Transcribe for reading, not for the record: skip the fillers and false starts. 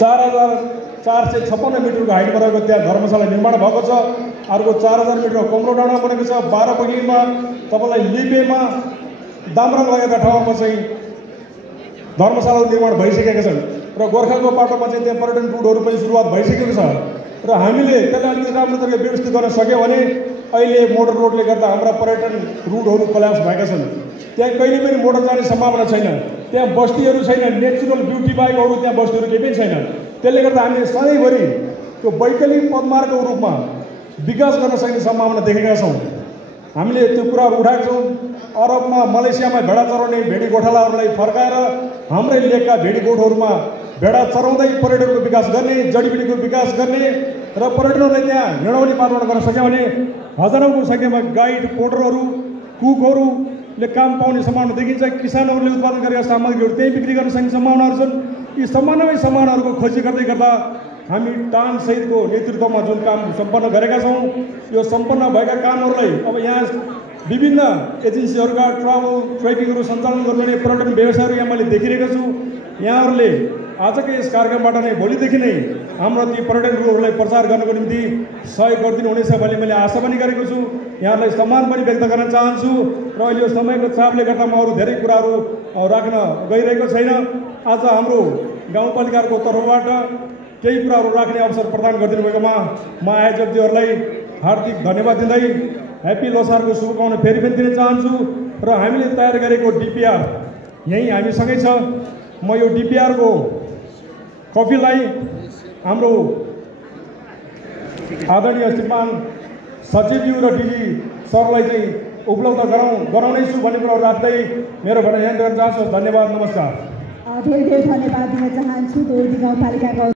4456 मिटरको हाइटमा रहेको त्यहाँ धर्मशाला निर्माण भएको छ। अर्को 4000 मिटर कमलो डाँडा बनेको छ। 12 बगिमा तपाईँलाई लिपेमा दामरङ लगेका ठाउँमा चाहिँ धर्मशाला निर्माण भइसकेका छन् र गोर्खाको बाटोमा चाहिँ त्यहाँ पर्यटन टुरहरू पनि सुरुवात भइसकेको छ र हामीले त्यसलाई अलिकति राम्रो तरिकाले व्यवस्थित गर्न सक्यौँ भने अहिले मोटर रोडले गर्दा हाम्रा पर्यटन रुटहरू कोल्याप्स भएका छन्। त्यहाँ कहिले पनि मोटर जाने सम्भावना छैन। त्यहाँ बस्तीहरू छैन। नेचुरल ब्युटी बाहेक अरू त्यहाँ बस्तीहरू केही पनि छैन। त्यसले गर्दा हामीले सधैँभरि त्यो वैकल्पिक पदमार्गको रूपमा विकास गर्न सक्ने सम्भावना देखेका छौँ। हामीले त्यो कुराहरू उठाएका छौँ। अरबमा मलेसियामा भेडा चराउने भेडी गोठालाहरूलाई फर्काएर हाम्रै लेकका भेडी गोठहरूमा भेडा चराउँदै पर्यटनको विकास गर्ने, जडीबुटीको विकास गर्ने र पर्यटनलाई त्यहाँ हिँडाउने वातावरण गर्न सक्यौँ भने हजारौँको सङ्ख्यामा गाइड, पोर्टरहरू, कुकहरूले काम पाउने सम्भावना देखिन्छ। किसानहरूले उत्पादन गरेका सामग्रीहरू त्यही बिक्री गर्न सक्ने सम्भावनाहरू छन्। यी सम्भावनाहरूको खोजी गर्दै गर्दा हामी टान सहितको नेतृत्वमा जुन काम सम्पन्न गरेका छौँ, यो सम्पन्न भएका कामहरूलाई अब यहाँ विभिन्न एजेन्सीहरूका ट्रेकिङहरू सञ्चालन गर्ने पर्यटन व्यवसायहरू यहाँ मैले देखिरहेको छु। यहाँहरूले आजकै यस कार्यक्रमबाट नै भोलिदेखि नै हाम्रो ती पर्यटन गुरुहरूलाई प्रचार गर्नको निम्ति सहयोग गरिदिनु हुनेछ भन्ने मैले आशा पनि गरेको छु। यहाँहरूलाई सम्मान पनि व्यक्त गर्न चाहन्छु र अहिले यो समयको चापले गर्दा म अरू धेरै कुराहरू राख्न गइरहेको छैन। आज हाम्रो गाउँपालिकाको तर्फबाट केही कुराहरू राख्ने अवसर प्रदान गरिदिनु भएकोमा म आयोजकज्यूहरूलाई हार्दिक धन्यवाद दिँदै ह्याप्पी लोसारको शुभकामना फेरि पनि दिन चाहन्छु र हामीले तयार गरेको डिपिआर यहीँ हामीसँगै छ। म यो डिपिआरको कपीलाई हाम्रो आदरणीय श्रीमान सचिवज्यू र डिजी सरलाई चाहिँ उपलब्ध गराउनेछु भन्ने कुराहरू राख्दै मेरो भनाइ यहाँ गर्न चाहन्छु। धन्यवाद, नमस्कार। धेरै धेरै धन्यवाद दिन चाहन्छु दोर्जी गाउँपालिकाको